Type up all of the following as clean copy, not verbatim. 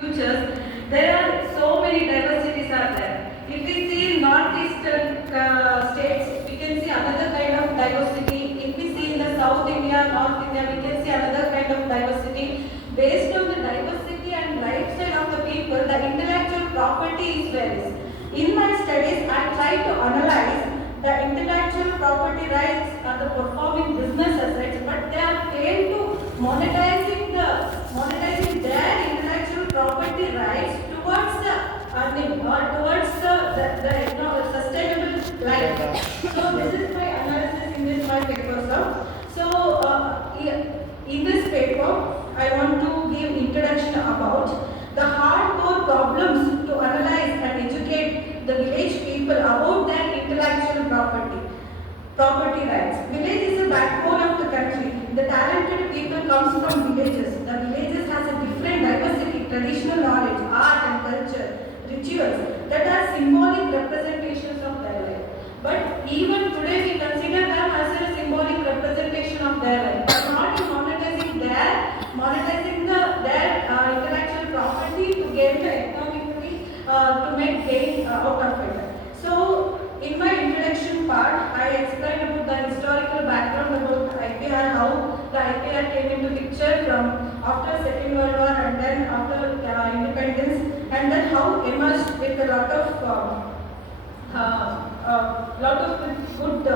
futures, there are so many diversities are there. If we see in northeastern states, we can see another kind of diversity. If we see in the South India, North India, we can see another kind of diversity. Based on the diversity and lifestyle of the people, the intellectual property is varies. In my studies, I try to analyze the intellectual property rights are the performing business assets, but they are failed to monetizing their intellectual property rights towards the earning or towards the sustainable life. So this is my analysis in this my paper, sir. So in this paper, I want to give introduction about the hardcore problems to analyze and educate the village people about their intellectual property rights. Village is the backbone of the country. The talented people comes from villages. The villages has a different diversity, traditional knowledge, art and culture, rituals that are symbolic representations of their life. But even today we consider them as a symbolic representation of their life. But not in monetizing their intellectual property to gain the economically to make gain out of it. So in my introduction part, I explained about the historical background about IPR, how the IPR came into picture from after Second World War and then after independence, and then how emerged with a lot of good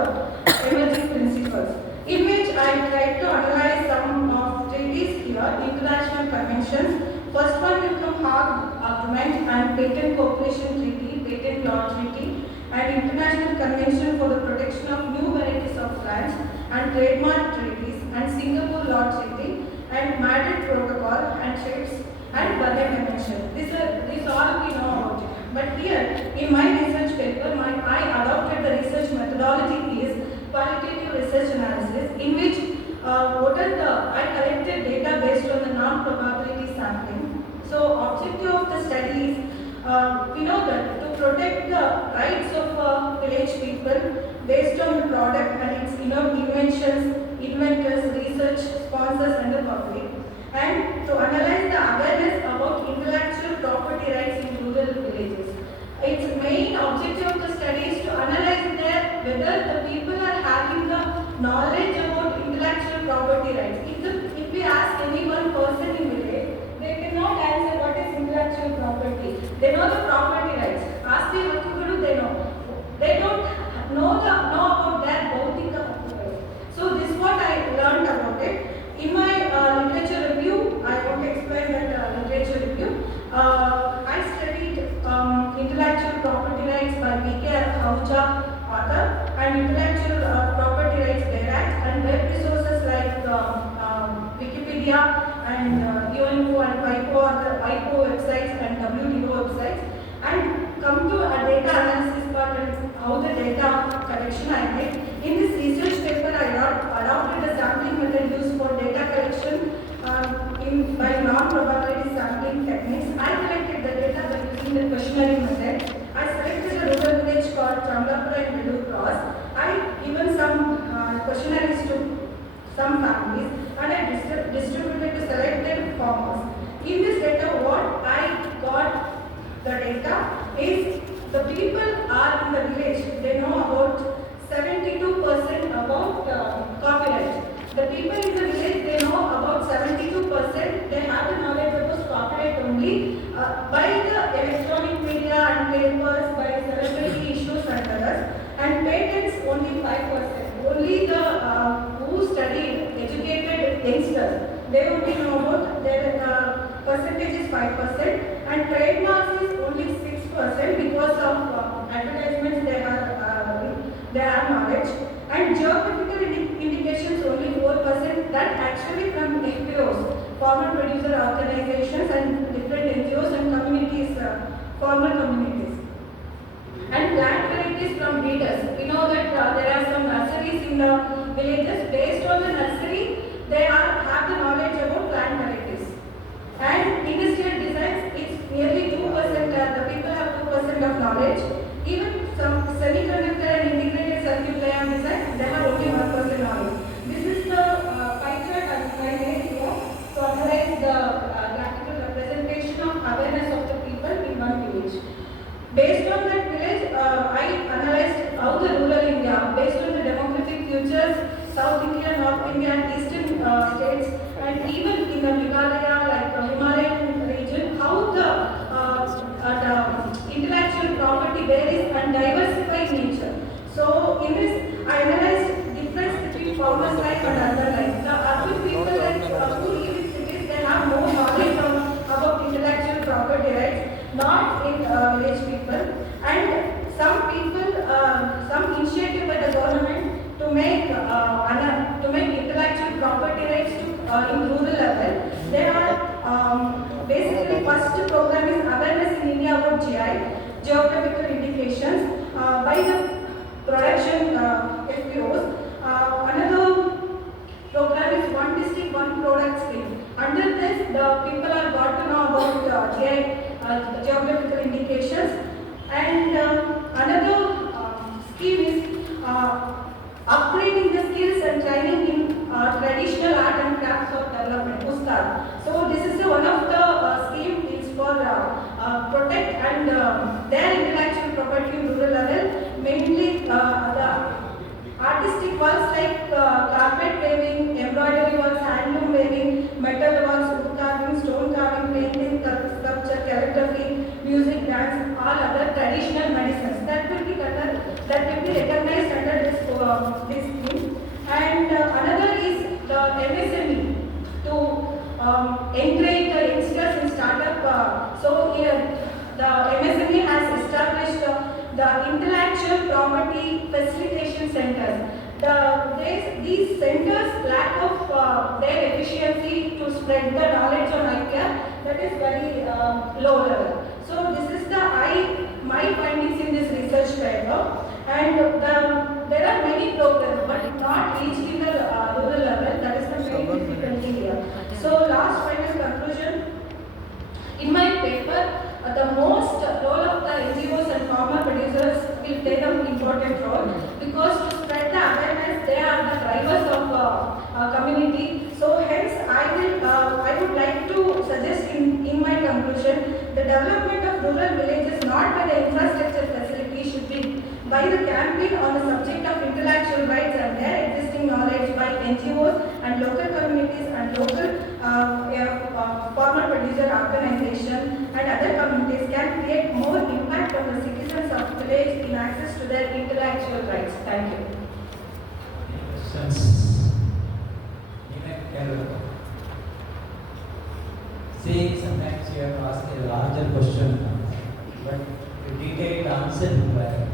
emerging principles. In which I tried to analyze some of treaties here, international conventions. First one will come Hague Agreement and Patent Cooperation Treaty, Patent Law Treaty, and International Convention for the Protection of New Varieties of Plants and Trademark Treaties, and Singapore Law Treaty, and Madrid Protocol and Trades and Berlin Convention. This all we know about it. But here, in my research paper, I adopted the research methodology is qualitative research analysis, in which I collected data based on the non-probability sampling. So, objective of the study is we know that to protect the rights of village people based on the product and its inventions, inventors, research, sponsors and the public, and to analyze the awareness about intellectual property rights in rural villages. Its main objective of the study is to analyze whether the people are having the knowledge about intellectual property rights. If we ask any one person in village, they cannot answer what is intellectual property. They know the property rights. Ask the Hakikudu, they know. They don't know about their Bautika rights. So this is what I learned about it. In my literature review, I want to explain that literature review. I studied intellectual property rights by V.K. Ahuja, author, and intellectual property rights direct, and web resources like Wikipedia and UNO and WIPO websites and WTO websites, and come to a data analysis part and how the data collection I did. In this research paper, I adopted a sampling method used for data collection by non-probability sampling techniques. I collected the data by using the questionnaire method. I selected a rural village called Chamlapura in Middle Cross. I given some questionnaires to some families and I distributed to selected farmers. In this data, what I got the data is the people are in the village. They know about 72% about copyright. The people in the village, they know about 72%. They have the knowledge about copyright only by the electronic media and papers, by celebrity issues and others. And patents only 5%. Only the who studied, educated youngsters, they only know about their percentage is 5%. And trademarks is only 6% because of advertisements they have knowledge. And geographical indications only 4%, that actually from FPOs, farmer producer organizations and different NGOs and communities, farmer communities. And plant varieties from breeders. We know that there are some nurseries in the villages. Based on the nursery, they have the knowledge about plant varieties. And industrial designs, it's nearly 2%, the people have 2% of knowledge. Even some semiconductor and integrated circuit layout design, they have only 1% knowledge. This is the pie chart I made here to analyze the graphical representation of awareness of the people in one village. Based on that village, I analyzed how the rural India, based on the demographic futures, South India, North India, and Eastern states, and even in the Meghalaya, like Himalayan region, how the intellectual property varies and diversified nature. So in this, I analyzed difference between farmers' life and urban life. The urban people like who live in cities, they have more knowledge about intellectual property rights, not in village people. And some people, some initiative by the government to make intellectual property rights to in rural level. There are basically first program is awareness in India about GI, geographical indications by the production FPOs. Another program is one district, one product scheme. Under this, the people are got to know about GI, geographical indications. And another scheme is upgrading the skills and training in traditional art and crafts of development, Ustad. So this is one of the scheme is for protect and their intellectual property in rural level, mainly the artistic works like carpet weaving, embroidery works, handloom weaving, metal works, wood carving, stone carving, painting, sculpture, calligraphy, music, dance, all other traditional medicines that will be recognized under this scheme. And another is the MSME to encourage the youngsters in startup. So here the MSME has established the intellectual property facilitation centers. These centers lack of their efficiency to spread the knowledge on ICAR, that is very low level. So this is my findings in this research paper. And there are many programs but not reached in the rural level, that is the main difficulty here. So last final conclusion, in my paper, the most role of the NGOs and farmer producers will play an important role because to spread the awareness, they are the drivers of community. So hence, I would like to suggest in my conclusion, the development of rural villages not by the infrastructure facility should be by the campaign on the subject of intellectual rights and their existing knowledge by NGOs and local communities and local farmer producer organization and other communities can create more impact on the citizens of village in access to their intellectual rights. Thank you. Questions? See, sometimes you have to ask a larger question, but a detailed answer required.